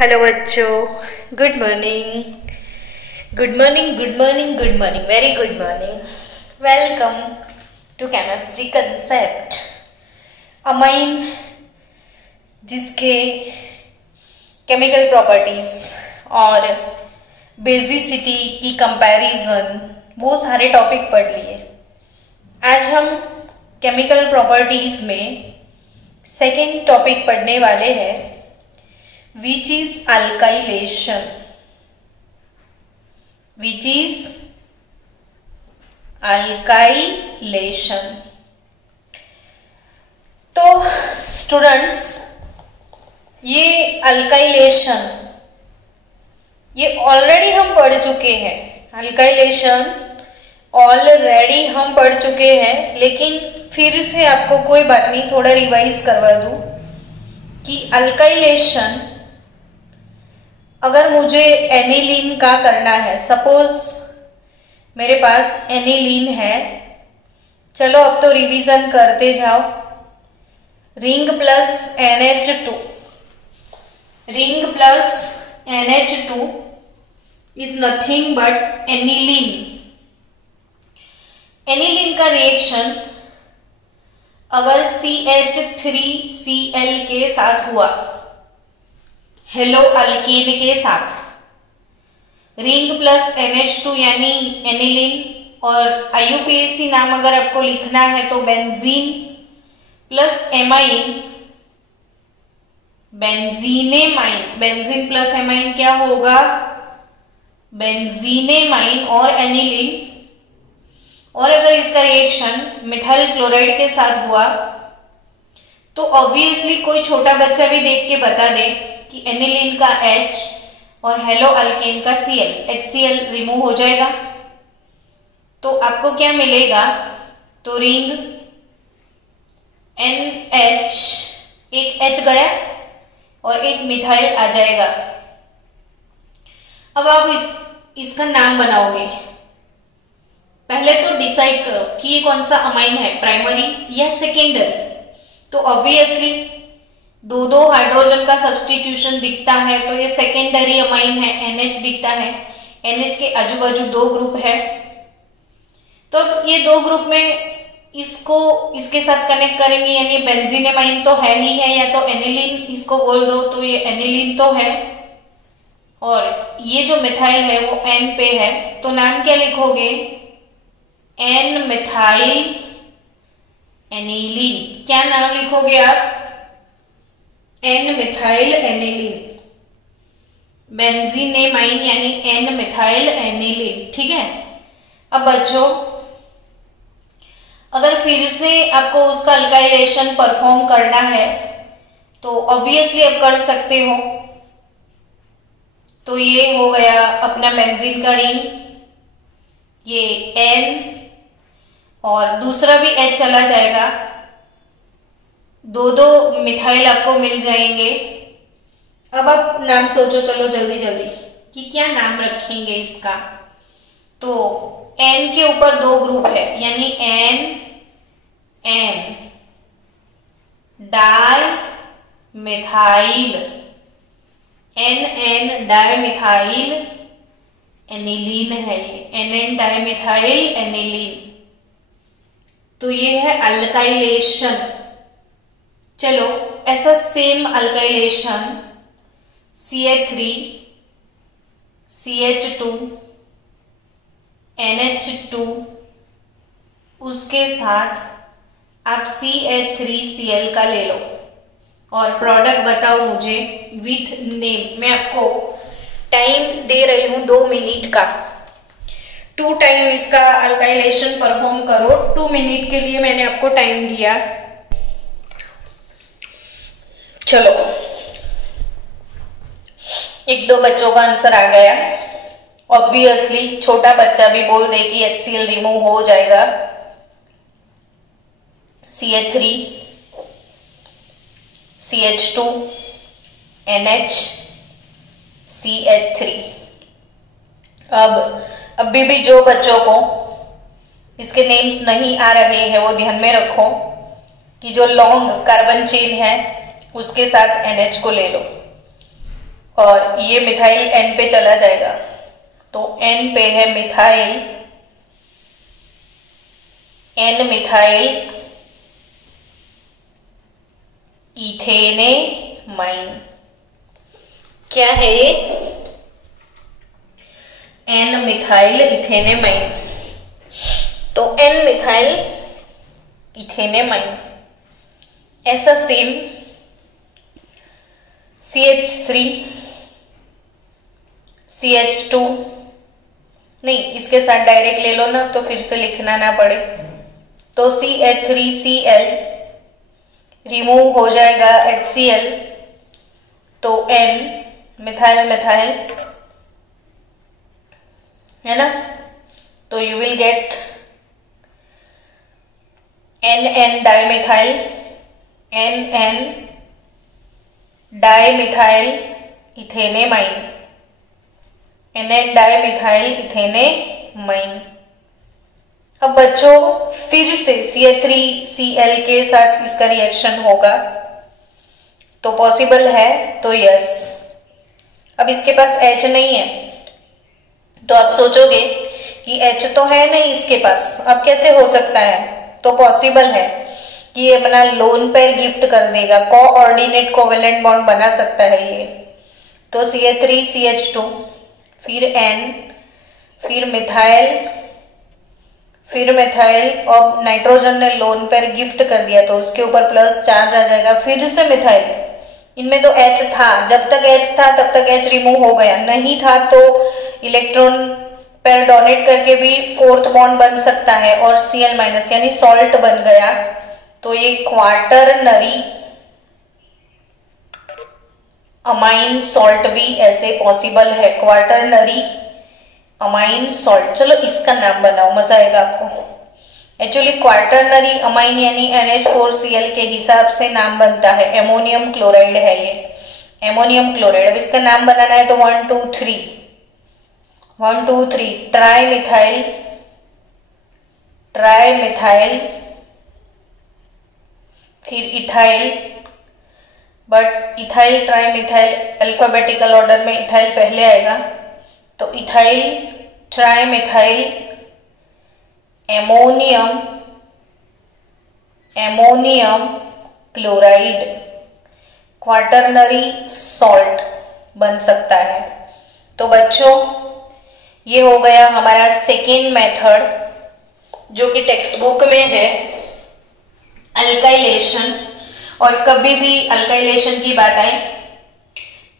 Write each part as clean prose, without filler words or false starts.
Hello बच्चों, good morning. Good morning, good morning, good morning, very good morning. Welcome to chemistry concept. Amine जिसके chemical properties और basicity की comparison वो सारे topic पढ़ लिए। आज हम केमिकल प्रॉपर्टीज में सेकेंड टॉपिक पढ़ने वाले हैं, which is alkylation, which is alkylation। तो स्टूडेंट्स, ये अल्काइलेशन ये ऑलरेडी हम पढ़ चुके हैं। अल्काइलेशन ऑलरेडी हम पढ़ चुके हैं, लेकिन फिर से आपको कोई बात नहीं, थोड़ा रिवाइज करवा दूं कि अल्काइलेशन अगर मुझे एनिलीन का करना है, सपोज मेरे पास एनिलीन है, चलो अब तो रिवीजन करते जाओ। Ring plus NH2, ring plus NH2 is nothing but aniline. Aniline का रिएक्शन अगर CH3Cl के साथ हुआ, हेलो अल्केन के साथ, रिंग प्लस NH2 यानी एनिलीन, और IUPAC नाम अगर आपको लिखना है तो benzene plus amine, benzenamine. Benzene plus amine क्या होगा? बेंजीनेमाइन और एनिलीन। और अगर इसका रिएक्शन मिथाइल क्लोराइड के साथ हुआ तो ऑब्वियसली कोई छोटा बच्चा भी देख के बता दे कि एनिलीन का H और हेलो अल्केन का Cl, HCl रिमूव हो जाएगा। तो आपको क्या मिलेगा? तो रिंग NH, एक H गया और एक मिथाइल आ जाएगा। अब आप इसका नाम बनाओगे। पहले तो डिसाइड करो कि ये कौन सा अमाइन है, प्राइमरी या सेकेंडरी। तो ऑब्वियसली दो हाइड्रोजन का सब्स्टिट्यूशन दिखता है तो ये सेकेंडरी अमाइन है, NH दिखता है। NH के आजू बाजू दो ग्रुप है, तो ये दो ग्रुप में इसको इसके साथ कनेक्ट करेंगे, यानी बेंजीनेमाइन तो है ही है, या तो एनिलीन इसको बोल दो तो ये एनिलीन तो है, और ये जो मिथाइल है वो N पे है, तो नाम क्या लिखोगे? N methyl aniline. क्या नाम लिखोगे आप? N मिथाइल एनिलीन, बेंजीनेमाइन यानी N मिथाइल एनिलीन। ठीक है। अब बच्चों, अगर फिर से आपको उसका अल्काइलेशन परफॉर्म करना है तो ऑब्वियसली आप कर सकते हो। तो ये हो गया अपना बेंजीन का रिंग, ये N और दूसरा भी H चला जाएगा, दो मिथाइल आपको मिल जाएंगे। अब आप नाम सोचो, चलो जल्दी जल्दी, कि क्या नाम रखेंगे इसका। तो N के ऊपर दो ग्रुप है, यानी N di methyl, NN di methyl aniline है, ये NN डाई मिथाइल एनिलीन। तो ये है अल्काइलेशन। चलो ऐसा same alkylation CH3 CH2 NH2 उसके साथ आप CH3Cl का ले लो और प्रोडक्ट बताओ मुझे विथ नेम। मैं आपको टाइम दे रही हूं 2 मिनट का। 2 टाइम इसका अल्काइलेशन परफॉर्म करो। 2 मिनट के लिए मैंने आपको टाइम दिया। चलो, 1-2 बच्चों का आंसर आ गया। ऑब्वियसली छोटा बच्चा भी बोल दे कि HCl रिमूव हो जाएगा। CH3 CH2 NH CH3। अब अभी भी जो बच्चों को इसके नेम्स नहीं आ रहे हैं वो ध्यान में रखो कि जो लॉन्ग कार्बन चेन है उसके साथ NH को ले लो और ये मिथाइल N पे चला जाएगा, तो N पे है मिथाइल, N मिथाइल इथेनेमाइन। क्या है ये? N methyl ethanamine. तो N मिथाइल इथेनेमाइन। ऐसा सेम CH3 CH2, नहीं इसके साथ डायरेक्ट ले लो ना तो फिर से लिखना ना पड़े। तो CH3Cl रिमूव हो जाएगा HCl, तो N मिथाइल मिथाइल है ना, तो you will get NN dimethyl, NN dimethyl ethanamine, NN dimethyl ethanamine. अब बच्चों फिर से CH3Cl के साथ इसका रिएक्शन होगा, तो पॉसिबल है, तो यस। अब इसके पास H नहीं है, तो आप सोचोगे कि H तो है नहीं इसके पास, अब कैसे हो सकता है? तो पॉसिबल है कि ये अपना लोन पेयर गिफ्ट कर देगा, कोऑर्डिनेट कोवेलेंट बॉन्ड बना सकता है ये। तो CH3CH2, फिर N, फिर मिथाइल, और नाइट्रोजन ने लोन पेयर गिफ्ट कर दिया तो उसके ऊपर प्लस चार्ज आ जाएगा, फिर से मिथाइल। इनमें तो H था, जब तक H था तब तक H रिमूव हो गया, नहीं था तो इलेक्ट्रॉन पेयर डोनेट करके भी फोर्थ बॉन्ड बन सकता है और Cl माइनस यानी सॉल्ट बन गया। तो ये क्वार्टरनरी अमाइन सॉल्ट भी ऐसे पॉसिबल है, क्वार्टरनरी अमाइन सॉल्ट। चलो इसका नाम बनाओ, मजा आएगा आपको। एक्चुअली क्वार्टरनरी अमाइन यानी NH4Cl के हिसाब से नाम बनता है, एमोनियम क्लोराइड है ये, एमोनियम क्लोराइड। अब इसका नाम बनाना है तो 1 2 3 ट्राइमिथाइल, फिर ethyl, but ethyl trimethyl alphabetical order में इथाइल पहले आएगा, तो ethyl trimethyl ammonium chloride quaternary salt बन सकता है। तो बच्चों ये हो गया हमारा सेकेंड मेथड, जो कि टेक्स्ट बुक में है, अल्काइलेशन। और कभी भी अल्काइलेशन की बात आए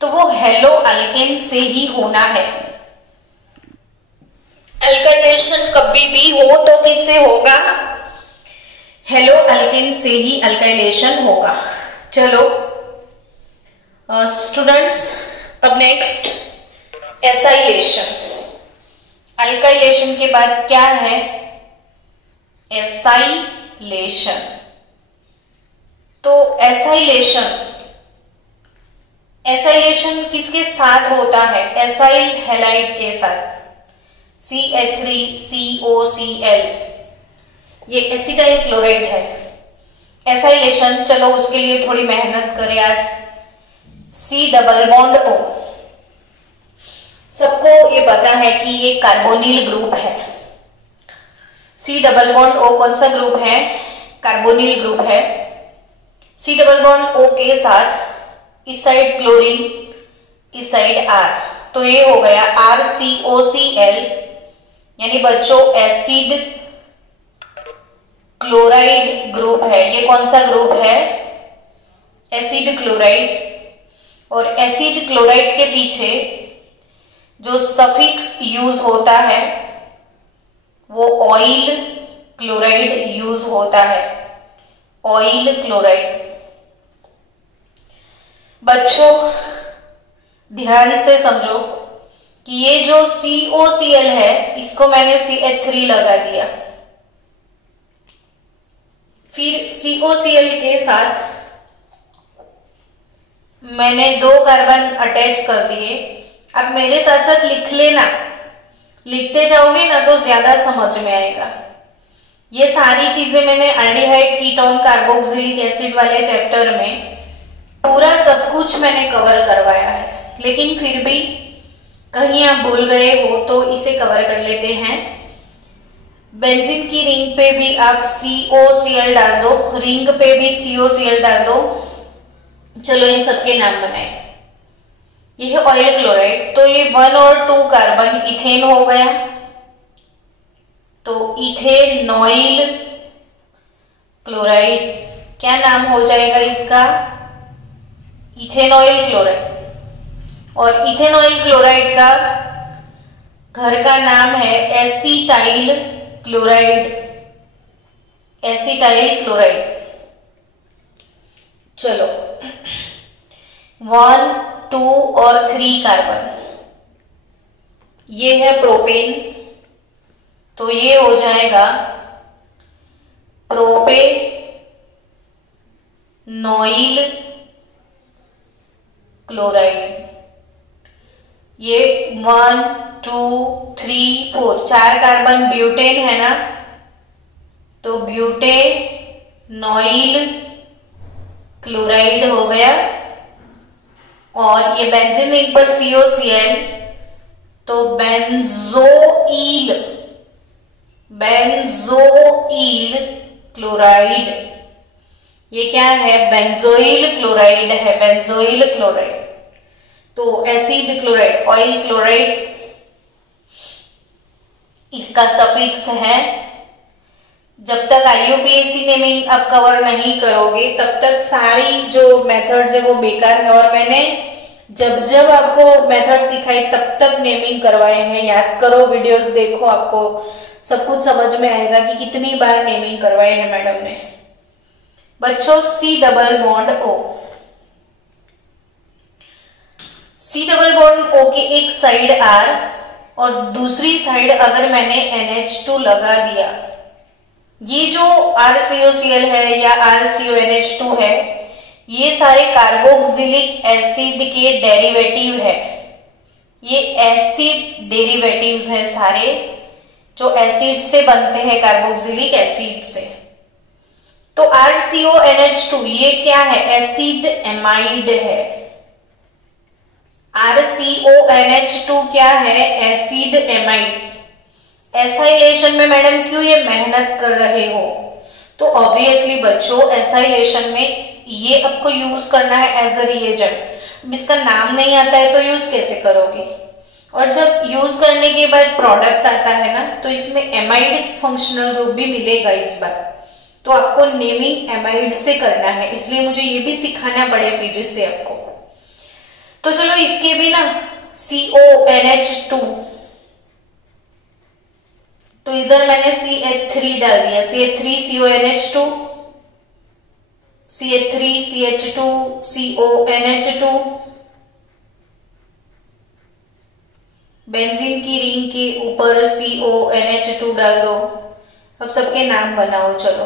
तो वो हेलो अल्केन से ही होना है। अल्काइलेशन कभी भी हो तो किससे होगा? हेलो अल्केन से ही अल्काइलेशन होगा। चलो स्टूडेंट्स, अब नेक्स्ट एसाइलेशन। अल्काइलेशन के बाद क्या है? एसाइलेशन। तो एसाइलेशन किसके साथ होता है? एसाइल हैलाइड के साथ, CH3COCl, ये एसिटाइल क्लोराइड है। एसाइलेशन, चलो उसके लिए थोड़ी मेहनत करें आज। C डबल बॉन्ड O, सबको ये पता है कि ये कार्बोनिल ग्रुप है। C डबल बॉन्ड O कौन सा ग्रुप है? कार्बोनिल ग्रुप है। C डबल बॉन्ड O के साथ इस साइड क्लोरीन, इस साइड R, तो ये हो गया RCOCl, यानी बच्चों एसिड क्लोराइड ग्रुप है। ये कौन सा ग्रुप है? Acid chloride. और एसिड क्लोराइड के पीछे जो सफिक्स यूज होता है वो ऑयल क्लोराइड यूज होता है, ऑयल क्लोराइड। बच्चों ध्यान से समझो कि ये जो COCl है इसको मैंने CH3 लगा दिया, फिर COCl के साथ मैंने 2 कार्बन अटैच कर दिए। अब मेरे साथ साथ लिख लेना, लिखते जाओगे ना तो ज्यादा समझ में आएगा। ये सारी चीजें मैंने अल्डिहाइड कीटोन कार्बोक्सिलिक एसिड वाले चैप्टर में पूरा सब कुछ मैंने कवर करवाया है, लेकिन फिर भी कहीं आप भूल गए हो तो इसे कवर कर लेते हैं। बेंजीन की रिंग पे भी आप COCl डाल दो, रिंग पे भी COCl डाल दो। चलो इन सबके नाम बनाए। ये है ऑयल क्लोराइड, तो ये 1 और 2 कार्बन इथेन हो गया, तो इथेनॉइल क्लोराइड। क्या नाम हो जाएगा इसका? Ethanoyl chloride. और इथेनॉइल क्लोराइड का घर का नाम है एसिटाइल क्लोराइड, एसिटाइल क्लोराइड। चलो 1, 2 और 3 कार्बन, ये है प्रोपेन, तो ये हो जाएगा प्रोपेनॉइल क्लोराइड। ये 1, 2, 3, 4 4 कार्बन ब्यूटेन है ना, तो ब्यूटेनॉइल क्लोराइड हो गया। और ये बेंजीन रिंग पर COCl, तो बेंजोइल, बेंजोइल क्लोराइड। ये क्या है? बेंजोइल क्लोराइड है, बेंजोइल क्लोराइड। तो एसिड क्लोराइड, ऑयल क्लोराइड, इसका सफिक्स है। जब तक IUPAC नेमिंग आप कवर नहीं करोगे तब तक सारी जो मेथड्स है वो बेकार है। और मैंने जब जब आपको मेथड सिखाई तब तक नेमिंग करवाए हैं। याद करो, वीडियोस देखो, आपको सब कुछ समझ में आएगा कि कितनी बार नेमिंग करवाए हैं मैडम ने। बच्चों C double bond O, C double bond O की एक साइड R और दूसरी साइड अगर मैंने NH2 लगा दिया, ये जो RCOCl है या RCONH2 है, ये सारे कार्बोक्सिलिक एसिड के डेरिवेटिव है। ये एसिड डेरिवेटिव्स हैं सारे, जो एसिड से बनते हैं, कार्बोक्सिलिक एसिड से। तो RCONH2 ये क्या है? एसिड एमाइड है। RCONH2 क्या है? Acid amide. एसाइलेशन में मैडम क्यों ये मेहनत कर रहे हो? तो ऑब्वियसली बच्चों एसाइलेशन में ये आपको यूज करना है एज अ रिएजेंट। इसका नाम नहीं आता है तो यूज कैसे करोगे? और जब यूज करने के बाद प्रोडक्ट आता है ना, तो इसमें एमाइड फंक्शनल ग्रुप भी मिलेगा इस बार। तो आपको नेमिंग एमाइड से करना है, इसलिए मुझे ये भी सिखाना पड़े फिजिक्स से आपको। तो चलो इसके भी ना CONH2, तो इधर मैंने CH3 डाल दिया, CH3CONH2, CH3CH2 CONH2। बेंजीन की रिंग के ऊपर CONH2 डाल दो। अब सबके नाम बनाओ। चलो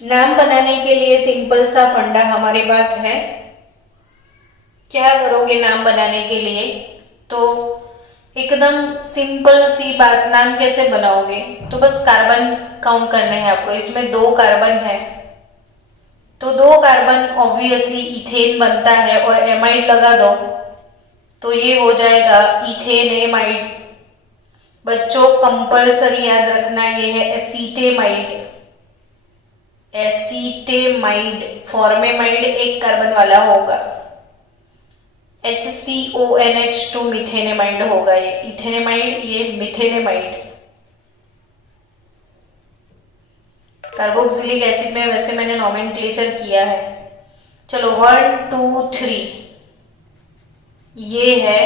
नाम बनाने के लिए सिंपल सा फंडा हमारे पास है। क्या करोगे नाम बनाने के लिए? तो एकदम सिंपल सी बात, नाम कैसे बनाओगे? तो बस कार्बन काउंट करने हैं आपको। इसमें 2 कार्बन है, तो 2 कार्बन ऑब्वियसली इथेन बनता है, और एमाइड लगा दो तो ये हो जाएगा इथेनेमाइड। बच्चों कंपल्सरी याद रखना, ये है एसीटेमाइड। एसीटेमाइड, फॉर्मेमाइड 1 कार्बन वाला होगा। HCONH2 मिथेनेमाइड होगा। ये इथेनेमाइड, ये मिथेनेमाइड। कार्बोक्सिलिक एसिड में वैसे मैंने नोमेनक्लेचर किया है। चलो 1, 2, 3, ये है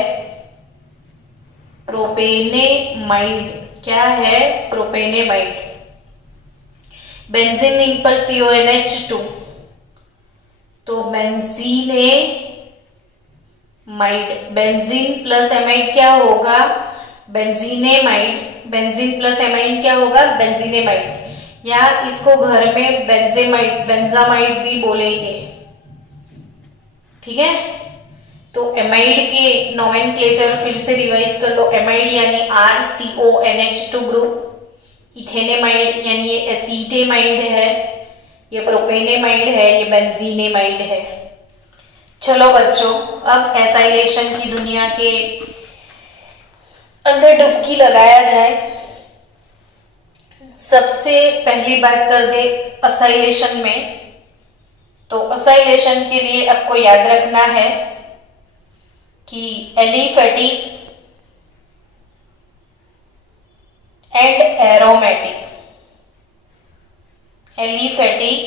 प्रोपेनेमाइड। क्या है? प्रोपेनेमाइड। बेंजीन रिंग पर CONH2, तो बेंजीनेमाइड। बेंजीन प्लस एमाइड क्या होगा? बेंजीनेमाइड। बेंजीन प्लस एमाइड क्या होगा? बेंजीनेमाइड। या इसको घर में बेंजेमाइड, बेंजामाइड भी बोलेंगे। ठीक है, तो एमाइड के नोमेनक्लेचर फिर से रिवाइज कर लो। एमाइड यानी RCONH2 ग्रुप, इथेनेमाइड यानी ये एसीटेमाइड है, ये प्रोपेनेमाइड है, ये बेंजीनेमाइड है। चलो बच्चों, अब एसाइलेशन की दुनिया के अंदर डुबकी लगाया जाए। सबसे पहली बात कर दे असाइलेशन में। तो असाइलेशन के लिए आपको याद रखना है कि aliphatic and aromatic, aliphatic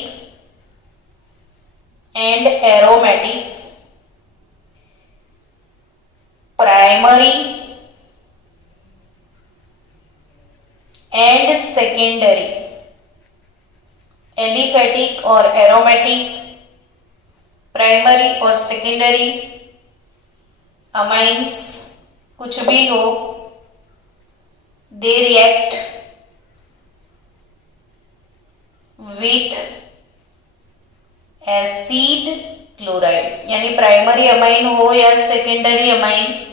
and aromatic, primary and secondary, aliphatic और एरोमेटिक, प्राइमरी और सेकेंडरी अमाइंस कुछ भी हो, they react with acid chloride. यानी प्राइमरी अमाइन हो या सेकेंडरी अमाइन,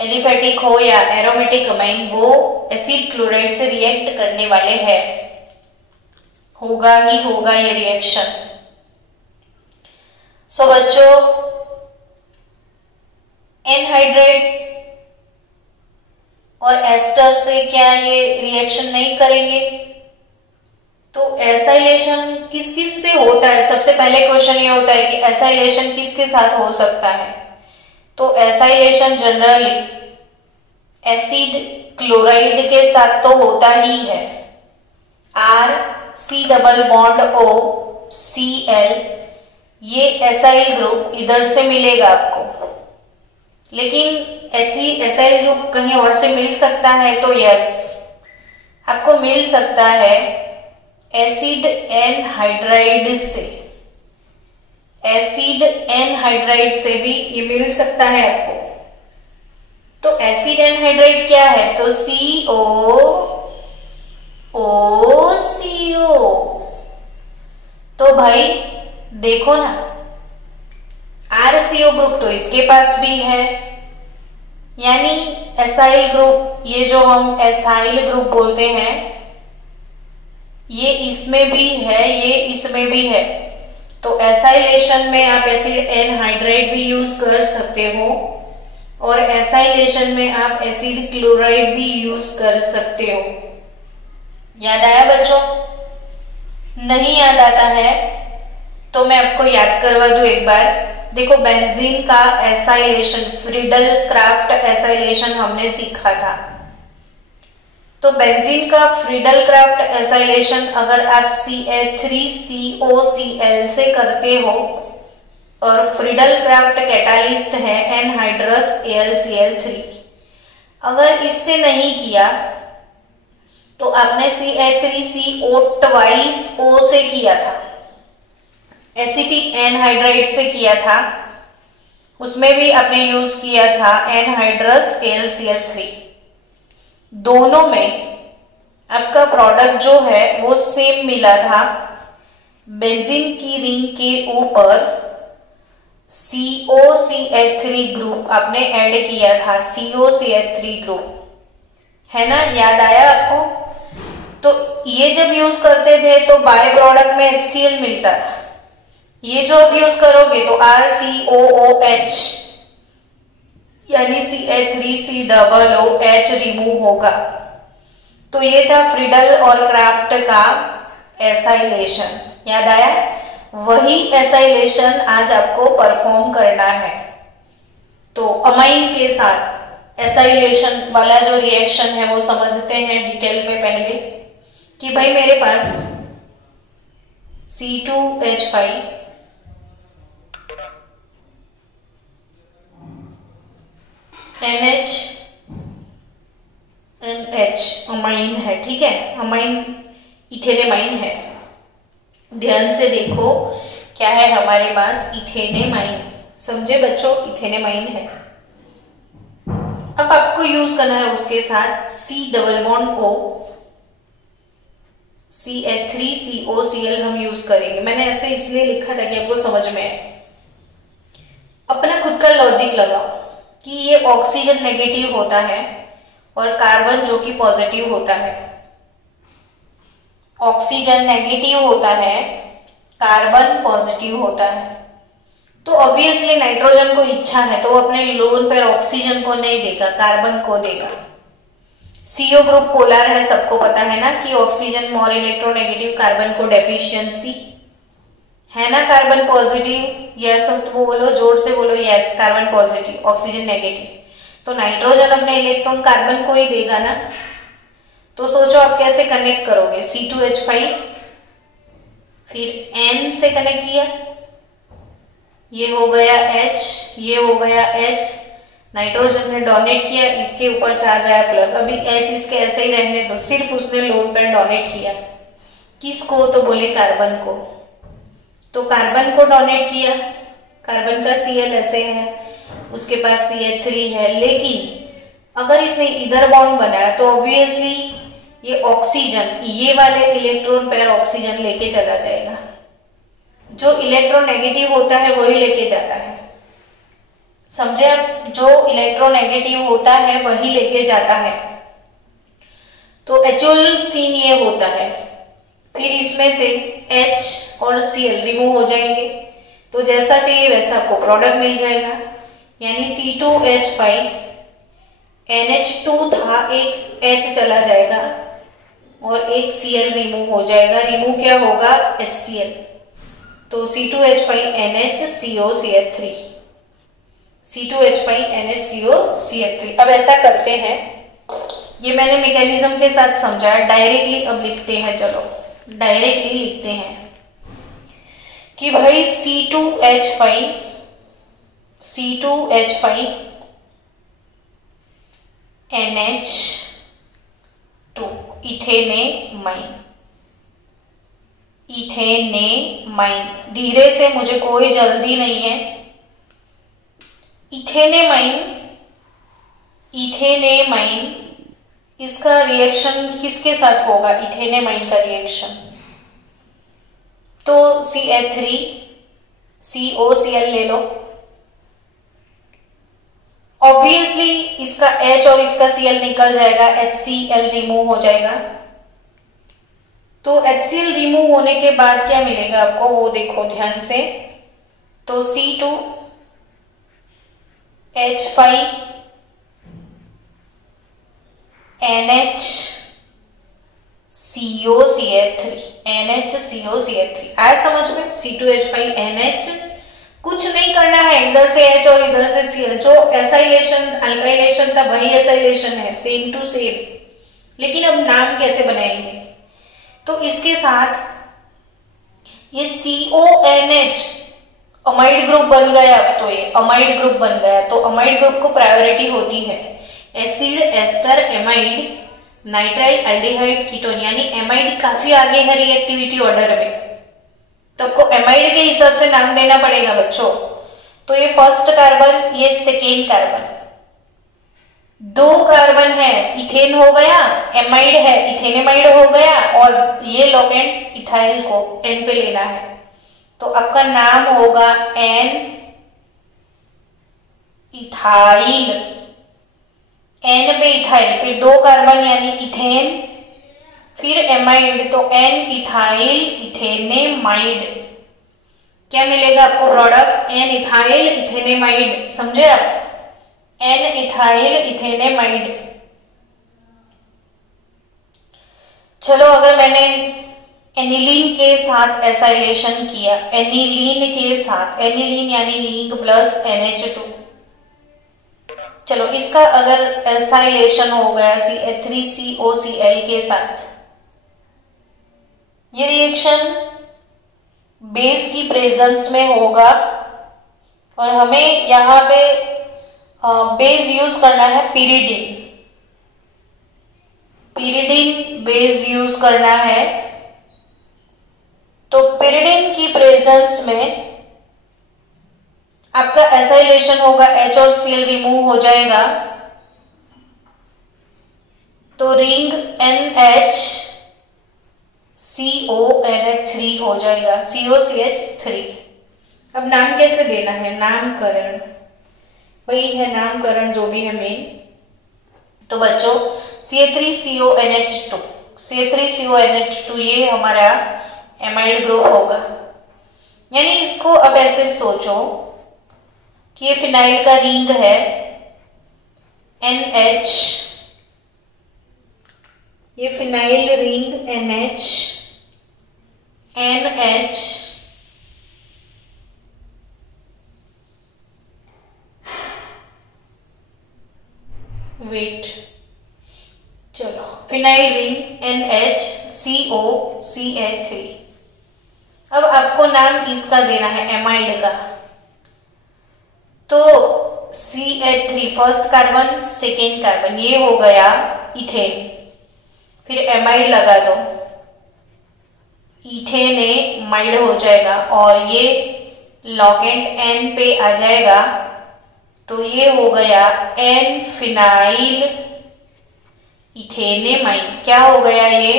एलिफेटिक हो या एरोमेटिक अमाइन, वो एसिड क्लोराइड से रिएक्ट करने वाले हैं। होगा ही होगा ये रिएक्शन। सो बच्चों, एनहाइड्राइड और एस्टर से क्या ये रिएक्शन नहीं करेंगे? तो एसाइलेशन किस किस से होता है? सबसे पहले क्वेश्चन ये होता है कि एसाइलेशन किसके साथ हो सकता है? तो एसाइलेशन जनरली एसिड क्लोराइड के साथ तो होता ही है। RC डबल बॉन्ड OCl, ये एसाइल ग्रुप इधर से मिलेगा आपको, लेकिन ऐसी एसाइल ग्रुप कहीं और से मिल सकता है? तो यस, आपको मिल सकता है एसिड एनहाइड्राइड से। एसिड एनहाइड्राइड से भी ये मिल सकता है आपको। तो एसिड एनहाइड्राइड क्या है? तो COOCO। तो भाई देखो ना, RCO ग्रुप तो इसके पास भी है, यानी एसाइल ग्रुप, ये जो हम एसाइल ग्रुप बोलते हैं, ये इसमें भी है, ये इसमें भी है। तो एसाइलेशन में आप एसिड एनहाइड्राइड भी यूज कर सकते हो और एसाइलेशन में आप एसिड क्लोराइड भी यूज कर सकते हो। याद आया बच्चों? नहीं याद आता है तो मैं आपको याद करवा दूं एक बार। देखो, बेंजीन का एसाइलेशन, फ्रीडल क्राफ्ट एसाइलेशन हमने सीखा था। तो बेंजीन का फ्रीडल क्राफ्ट एसाइलेशन अगर आप CH3COCl से करते हो और फ्रीडल क्राफ्ट कैटालिस्ट है एनहाइड्रस AlCl3, अगर इससे नहीं किया तो आपने CH3CO ट्वाइस O से किया था, एसिटिक एनहाइड्राइड से किया था, उसमें भी आपने यूज किया था एनहाइड्रस AlCl3। दोनों में आपका प्रोडक्ट जो है वो सेम मिला था। बेंजीन की रिंग के ऊपर COCH3 ग्रुप आपने ऐड किया था, COCH3 ग्रुप, है ना? याद आया आपको? तो ये जब यूज करते थे तो बाय प्रोडक्ट में HCl मिलता था। ये जो अब यूज करोगे तो RCOOH यानी CH3COOH रिमूव होगा। तो ये था फ्रीडल और क्राफ्ट का एसाइलेशन। याद आया? वही एसाइलेशन आज आपको परफॉर्म करना है। तो अमाइन के साथ एसाइलेशन वाला जो रिएक्शन है वो समझते हैं डिटेल में पहले कि भाई मेरे पास C2H5 NH NH अमाइन है, ठीक है? अमाइन इथेनेमाइन है। ध्यान से देखो क्या है हमारे पास, इथेनेमाइन। समझे बच्चों? इथेनेमाइन है। अब आपको यूज करना है उसके साथ C double bond O, CH3COCl हम यूज करेंगे। मैंने ऐसे इसलिए लिखा था कि आपको समझ में आए। अपना खुद का लॉजिक लगाओ कि ये ऑक्सीजन नेगेटिव होता है और कार्बन जो कि पॉजिटिव होता है। ऑक्सीजन नेगेटिव होता है, कार्बन पॉजिटिव होता है। तो ऑब्वियसली नाइट्रोजन को इच्छा है तो वो अपने लोन पर ऑक्सीजन को नहीं देगा, कार्बन को देगा। CO ग्रुप पोलर है, सबको पता है ना कि ऑक्सीजन मोर इलेक्ट्रोनेगेटिव, कार्बन को डेफिशिएंसी है ना, कार्बन पॉजिटिव। यस तो बोलो, जोर से बोलो, yes carbon positive, oxygen negative. तो नाइट्रोजन अपने इलेक्ट्रॉन कार्बन को ही देगा ना। तो सोचो आप कैसे कनेक्ट करोगे, C2H5 फिर N से कनेक्ट किया, ये हो गया H, ये हो गया H, नाइट्रोजन ने डोनेट किया, इसके ऊपर चार्ज आया प्लस, अभी H इसके ऐसे ही रहने दो, सिर्फ उसने लोन पर डोनेट किया। किसको? तो बोले कार्बन को। तो कार्बन को डोनेट किया, कार्बन का Cl ऐसे है, उसके पास CH3 है, लेकिन अगर इसने इधर बॉन्ड बनाया तो ऑब्वियसली ये ऑक्सीजन, ये वाले इलेक्ट्रॉन पेयर ऑक्सीजन लेके चला जाएगा। जो इलेक्ट्रोनेगेटिव होता है वही लेके जाता है, समझे आप? जो इलेक्ट्रोनेगेटिव होता है वही लेके जाता है। तो एक्चुअल सीन ये होता है। फिर इसमें से H और Cl रिमूव हो जाएंगे, तो जैसा चाहिए वैसा आपको प्रोडक्ट मिल जाएगा, यानी C2H5 NH2 था, एक H चला जाएगा और एक Cl रिमूव हो जाएगा। रिमूव क्या होगा? HCl। तो C2H5 NHCOCH3, C2H5 NHCOCH3। अब ऐसा करते हैं, ये मैंने मैकेनिज्म के साथ समझाया, डायरेक्टली अब लिखते हैं। चलो डायरेक्टली लिखते हैं कि भाई C2H5 NH2 इथेनेमाइन। धीरे से, मुझे कोई जल्दी नहीं है। इथेनेमाइन इसका रिएक्शन किसके साथ होगा? इथेनेमाइन का रिएक्शन तो CH3 COCl ले लो। ऑब्वियसली इसका H और इसका Cl निकल जाएगा, HCl रिमूव हो जाएगा। तो HCl रिमूव होने के बाद क्या मिलेगा आपको, वो देखो ध्यान से। तो C2H5 NHCOCH3 आया समझ में? C2H5 NH, कुछ नहीं करना है, इधर से H और इधर से Cl। जो एसाइलेशन अल्काइलेशन था वही एसाइलेशन है, सेम टू सेम। लेकिन अब नाम कैसे बनाएंगे? तो इसके साथ ये CONH अमाइड ग्रुप बन गया। अब तो ये अमाइड ग्रुप बन गया, तो अमाइड ग्रुप को प्रायोरिटी होती है। Acid, ester, amide, nitrile, aldehyde, ketone, यानी एमाइड काफी आगे है रिएक्टिविटी ऑर्डर में, तो आपको एमाइड के हिसाब से नाम देना पड़ेगा बच्चों। तो ये फर्स्ट कार्बन, ये सेकेंड कार्बन, 2 कार्बन है, इथेन हो गया, एमाइड है, इथेनेमाइड हो गया, और ये लोकेंट इथाइल को N पे लेना है। तो आपका नाम होगा N इथाइल, N पे इथाइल, फिर 2 कार्बन यानी इथेन, फिर एमाइड, तो N इथाइल इथेनेमाइड। क्या मिलेगा आपको प्रोडक्ट? N ethyl इथेनेमाइड। समझे आप? N ethyl ethanamide. चलो अगर मैंने एनिलीन के साथ एसाइलेशन किया, एनिलीन के साथ, एनिलीन यानी रिंग प्लस NH2, चलो इसका अगर एसाइलेशन हो गया CH3COCl के साथ, ये रिएक्शन बेस की प्रेजेंस में होगा और हमें यहां पे बेस यूज करना है पिरिडीन। पिरिडीन बेस यूज करना है। तो पिरिडीन की प्रेजेंस में आपका एसाइलेशन होगा, H और Cl रिमूव हो जाएगा, तो रिंग NHCONH3 हो जाएगा, COCH3। अब नाम कैसे देना है? नामकरण, वही है नामकरण जो भी है मेन। तो बच्चों CH3CONH2 ये हमारा एमाइड ग्रुप होगा। यानी इसको अब ऐसे सोचो कि ये फिनाइल का रिंग है NH, ये फिनाइल रिंग NH, वेट, चलो फिनाइल रिंग NHCOCH3। अब आपको नाम इसका देना है एमाइड का, तो CH3 first carbon second carbon, ये हो गया इथेन, फिर एमाइड लगा दो, इथेन माइड हो जाएगा और ये लॉकेंट N पे आ जाएगा, तो ये हो गया N फिनाइल इथेनेमाइड। क्या हो गया ये?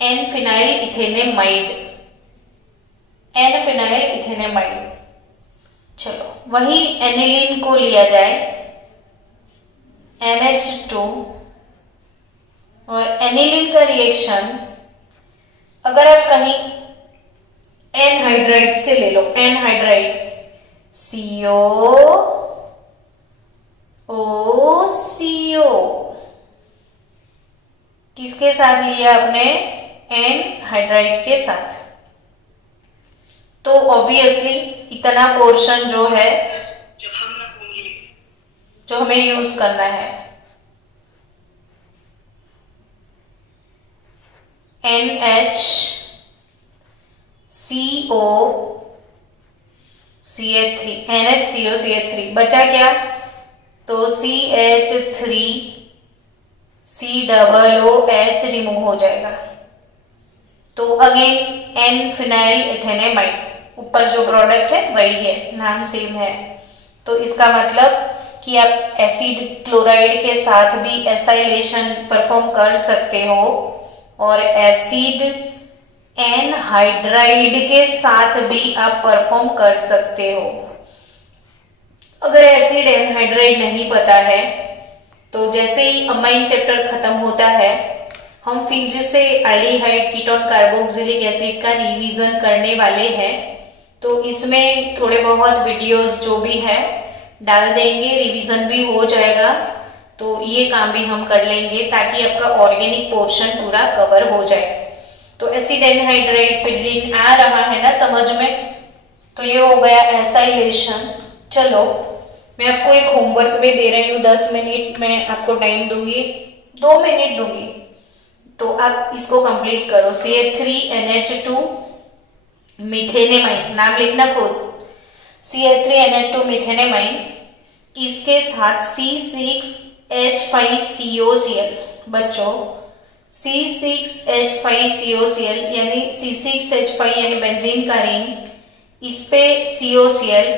N phenyl ethanamide, N phenyl ethanamide. चलो वही एनिलीन को लिया जाए NH2 और एनिलीन का रिएक्शन अगर आप कहीं एनहाइड्राइड से ले लो, एनहाइड्राइड COOCO, किसके साथ लिया आपने? एनहाइड्राइड के साथ। तो ऑब्वियसली इतना पोर्शन जो है जो हमें यूज करना है NHCOCH3 बचा क्या? तो CH3COOH रिमूव हो जाएगा, तो अगेन N फिनाइल इथेनेमाइड, ऊपर जो प्रोडक्ट है वही है, नाम सेम है। तो इसका मतलब कि आप एसिड क्लोराइड के साथ भी एसाइलेशन परफॉर्म कर सकते हो और एसिड एनहाइड्राइड के साथ भी आप परफॉर्म कर सकते हो। अगर एसिड एनहाइड्राइड नहीं पता है तो जैसे ही अमाइन चैप्टर खत्म होता है हम फिर से एल्डिहाइड कीटोन कार्बोक्सिलिक एसिड का रिवीजन करने वाले हैं। तो इसमें थोड़े बहुत वीडियोस जो भी है डाल देंगे, रिवीजन भी हो जाएगा, तो ये काम भी हम कर लेंगे ताकि आपका ऑर्गेनिक पोर्शन पूरा कवर हो जाए। तो एसिड एनहाइड्राइड पिरीन आ रहा है ना समझ में? तो ये हो गया एसाइलेशन। चलो मैं आपको एक होमवर्क भी दे रही हूँ, 10 मिनट में आपको टाइम दूंगी, 2 मिनट दूंगी, तो आप इसको कंप्लीट करो। CH3NH2 मिथेनेमाइन, नाम लिखना खुद, CH3NH2 मिथेनेमाइन, इसके साथ C6H5COCl। बच्चों C6H5COCl यानी C6H5 यानी बेंजीन का रिंग, इस पे COCl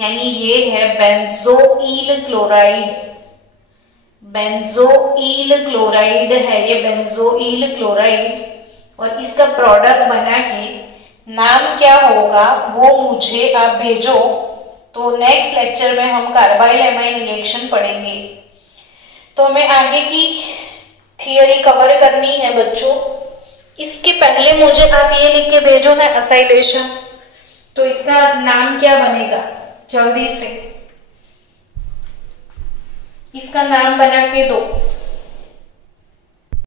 यानी ये है बेंजोइल क्लोराइड, बेंजोइल क्लोराइड है ये, बेंजोइल क्लोराइड, और इसका प्रोडक्ट बना के नाम क्या होगा वो मुझे आप भेजो। तो नेक्स्ट लेक्चर में हम कार्बाइल एमाइन रिएक्शन पढ़ेंगे। तो हमें आगे की थियरी कवर करनी है बच्चों। इसके पहले मुझे आप ये लिख के भेजो ना एसाइलेशन, तो इसका नाम क्या बनेगा जल्दी से, इसका नाम बना के दो।